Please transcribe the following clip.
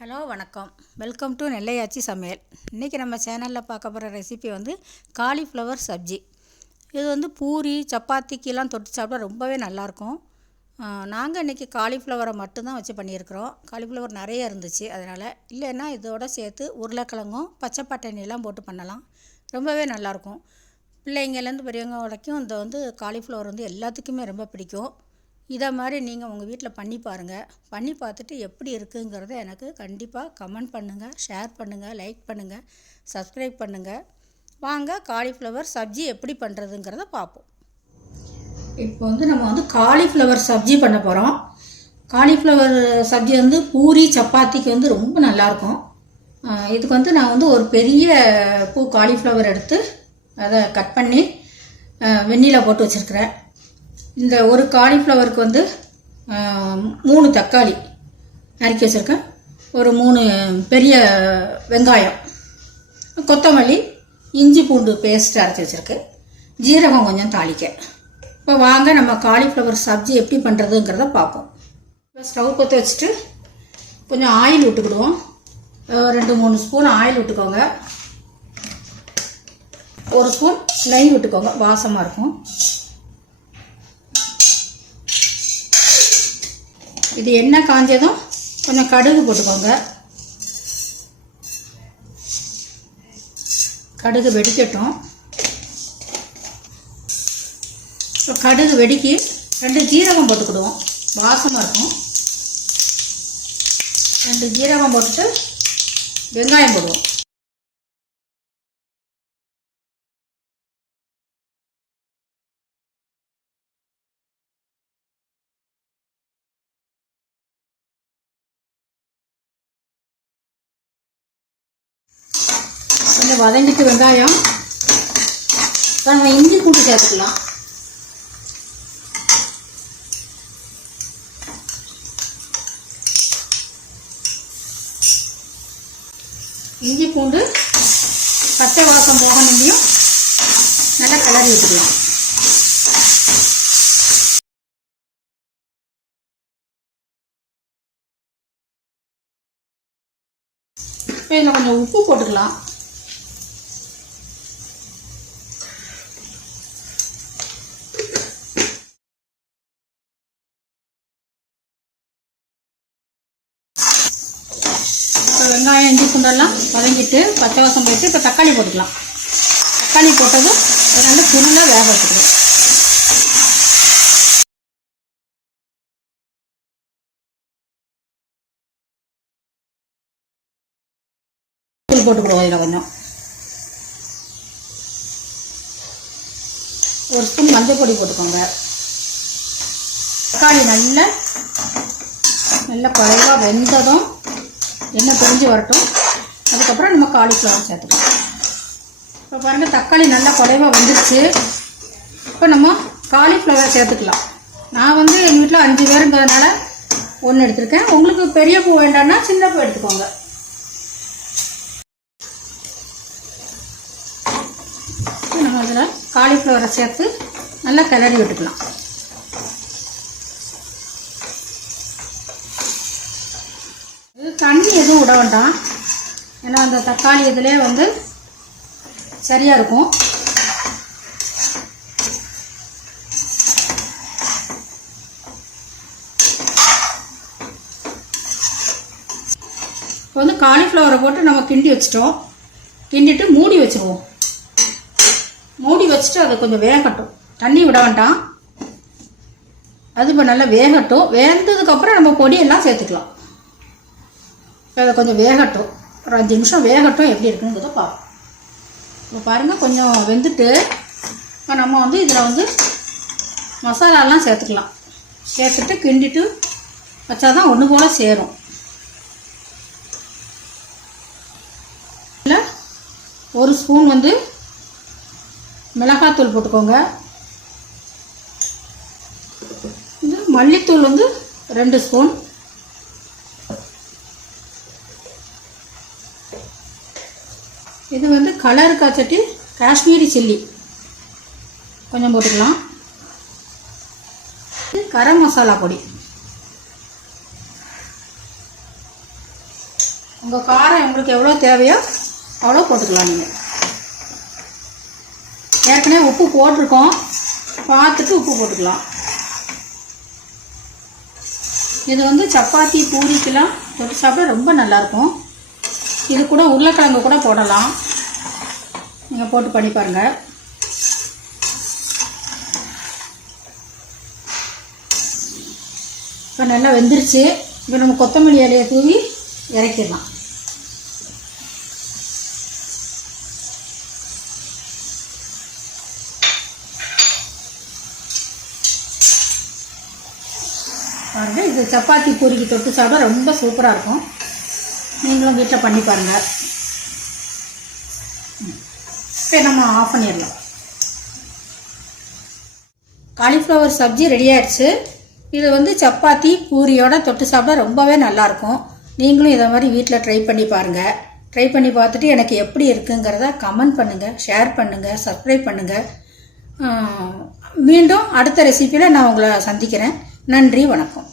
Hello வணக்கம். Welcome to Nellai AachiSamayal. இன்றைக்கி நம்ம சேனலில் பார்க்க போகிற ரெசிபி காலிஃப்ளவர் சப்ஜி. இது பூரி சப்பாத்திக்கெலாம் தொட்டு சாப்பிட ரொம்பவே நல்லாயிருக்கும். நாங்கள் இன்றைக்கி காலிஃப்ளவரை மட்டும்தான் வச்சு பண்ணியிருக்கிறோம். காலிஃப்ளவர் நிறைய இருந்துச்சு, அதனால் இல்லைன்னா இதோடு சேர்த்து உருளைக்கிழங்கும் பச்சை பட்டாணியெல்லாம் போட்டு பண்ணலாம். ரொம்பவே நல்லாயிருக்கும். பிள்ளைங்கள்லேருந்து பெரியவங்க வரைக்கும் இந்த காலிஃப்ளவர் எல்லாத்துக்குமே ரொம்ப பிடிக்கும். இதை மாதிரி நீங்கள் உங்கள் வீட்டில் பண்ணி பாருங்கள். பண்ணி பார்த்துட்டு எப்படி இருக்குங்கிறத எனக்கு கண்டிப்பாக கமெண்ட் பண்ணுங்கள், ஷேர் பண்ணுங்கள், லைக் பண்ணுங்கள், சப்ஸ்கிரைப் பண்ணுங்கள். வாங்க காலிஃப்ளவர் சப்ஜி எப்படி பண்ணுறதுங்கிறத பார்ப்போம். இப்போ நம்ம காலிஃப்ளவர் சப்ஜி பண்ண போகிறோம். காலிஃப்ளவர் சப்ஜி பூரி சப்பாத்திக்கு ரொம்ப நல்லாயிருக்கும். இதுக்கு நான் ஒரு பெரிய பூ காலிஃப்ளவர் எடுத்து அதை கட் பண்ணி வெந்நீரில் போட்டு வச்சுருக்கிறேன். இந்த ஒரு காலிஃப்ளவருக்கு 3 தக்காளி நறுக்கி வச்சுருக்கேன். ஒரு 3 பெரிய வெங்காயம், கொத்தமல்லி, இஞ்சி பூண்டு பேஸ்ட் அரைச்சி வச்சுருக்கு, ஜீரகம் கொஞ்சம் தாளிக்க. இப்போ வாங்க நம்ம காலிஃப்ளவர் சப்ஜி எப்படி பண்ணுறதுங்கிறத பார்ப்போம். இப்போ ஸ்டவ் பற்ற வச்சுட்டு கொஞ்சம் ஆயில் விட்டுக்கிடுவோம். 2-3 ஸ்பூன் ஆயில் விட்டுக்கோங்க. 1 ஸ்பூன் நெய் விட்டுக்கோங்க, வாசமாக இருக்கும். இது எண்ணெய் காஞ்சதும் கொஞ்சம் கடுகு போட்டுக்கோங்க. கடுகு வெடிக்கட்டும். இப்போ கடுகு வெடிக்கி 2 ஜீரகம் போட்டுக்கிடுவோம், வாசமாக இருக்கும். 2 ஜீரகம் போட்டுட்டு வெங்காயம் போடுவோம். கொஞ்சம் வதங்கிட்டு வெங்காயம் நம்ம இஞ்சி பூண்டு சேர்த்துக்கலாம். இஞ்சி பூண்டு பச்சை வாசம் போகணும்லையும் நல்லா கிளறி விட்டுக்கலாம். இப்போ இதில் கொஞ்சம் உப்பு போட்டுக்கலாம். வெங்காயம் இஞ்சி பூண்டெல்லாம் வதங்கிட்டு பச்சை வாசம் போயிட்டு இப்போ தக்காளி போட்டுக்கலாம். தக்காளி போட்டதும் நல்லா சுருளாக வேக வச்சுக்கணும். தூள் போட்டுக்கிடுவோம். இதில் கொஞ்சம் 1 ஸ்பூன் மஞ்சள் பொடி போட்டுக்கோங்க. தக்காளி நல்லா குறைவாக வெந்ததும் எண்ணெய் பிரிஞ்சு வரட்டும். அதுக்கப்புறம் நம்ம காலிஃப்ளவர் சேர்த்துக்கலாம். இப்போ பாருங்கள், தக்காளி நல்லா குறைவாக வந்துருச்சு. இப்போ நம்ம காலிஃப்ளவர் சேர்த்துக்கலாம். நான் எங்கள் வீட்டில் 5 பேருங்கிறதுனால 1 எடுத்திருக்கேன். உங்களுக்கு பெரிய பூ வேண்டாம்னா சின்ன பூ எடுத்துக்கோங்க. நம்ம அதில் காலிஃப்ளவரை சேர்த்து நல்லா கிளறி விட்டுக்கலாம். தண்ணி எதுவும் விட வேண்டாம், ஏன்னா அந்த தக்காளி இதிலே சரியாக இருக்கும். இப்போ காலிஃப்ளவரை போட்டு நம்ம கிண்டி வச்சிட்டோம். கிண்டிட்டு மூடி வச்சுருவோம். மூடி வச்சுட்டு அதை கொஞ்சம் வேகட்டும். தண்ணி விட வேண்டாம், அது இப்போ நல்லா வேகட்டும். வேந்ததுக்கப்புறம் நம்ம பொடியெல்லாம் சேர்த்துக்கலாம். அதை கொஞ்சம் வேகட்டும், ஒரு 5 நிமிஷம் வேகட்டும். எப்படி இருக்குங்கிறத பார்ப்போம். இப்போ பாருங்கள், கொஞ்சம் வெந்துட்டு இப்போ நம்ம இதில் மசாலாலாம் சேர்த்துக்கலாம். சேர்த்துட்டு கிண்டிட்டு வச்சா தான் ஒன்று போல் சேரும். இல்லை 1 ஸ்பூன் மிளகாத்தூள் போட்டுக்கோங்க. இது மல்லித்தூள் 2 ஸ்பூன். இது கலர் காய்ச்சட்டி காஷ்மீரி சில்லி கொஞ்சம் போட்டுக்கலாம். கரம் மசாலா பொடி உங்கள் காரம் உங்களுக்கு எவ்வளோ தேவையோ அவ்வளோ போட்டுக்கலாம். நீங்கள் ஏற்கனவே உப்பு போட்டிருக்கோம், பார்த்துட்டு உப்பு போட்டுக்கலாம். இது வந்து சப்பாத்தி பூரிக்கெலாம் தொட்டு சாப்பிட ரொம்ப நல்லாயிருக்கும். இது கூட உருளைக்கிழங்கு கூட போடலாம். நீங்கள் போட்டு பண்ணி பாருங்கள். இப்போ நல்லா வெந்துருச்சு. இப்போ நம்ம கொத்தமல்லி இலையை தூவி இறக்கிடலாம். பாருங்கள், இது சப்பாத்தி பூரிக்கு தொட்டு சாப்பிட ரொம்ப சூப்பராக இருக்கும். நீங்களும் வீட்டில் பண்ணி பாருங்கள். இப்போ நம்ம ஆஃப் பண்ணிடலாம். காலிஃப்ளவர் சப்ஜி ரெடி ஆகிடுச்சு. இது வந்து சப்பாத்தி பூரியோட தொட்டு சாப்பிட ரொம்பவே நல்லாயிருக்கும். நீங்களும் இதை மாதிரி வீட்டில் ட்ரை பண்ணி பாருங்கள். ட்ரை பண்ணி பார்த்துட்டு எனக்கு எப்படி இருக்குங்கிறத கமெண்ட் பண்ணுங்கள், ஷேர் பண்ணுங்கள், சப்ஸ்கிரைப் பண்ணுங்கள். மீண்டும் அடுத்த ரெசிப்பியில் நான் உங்களை சந்திக்கிறேன். நன்றி, வணக்கம்.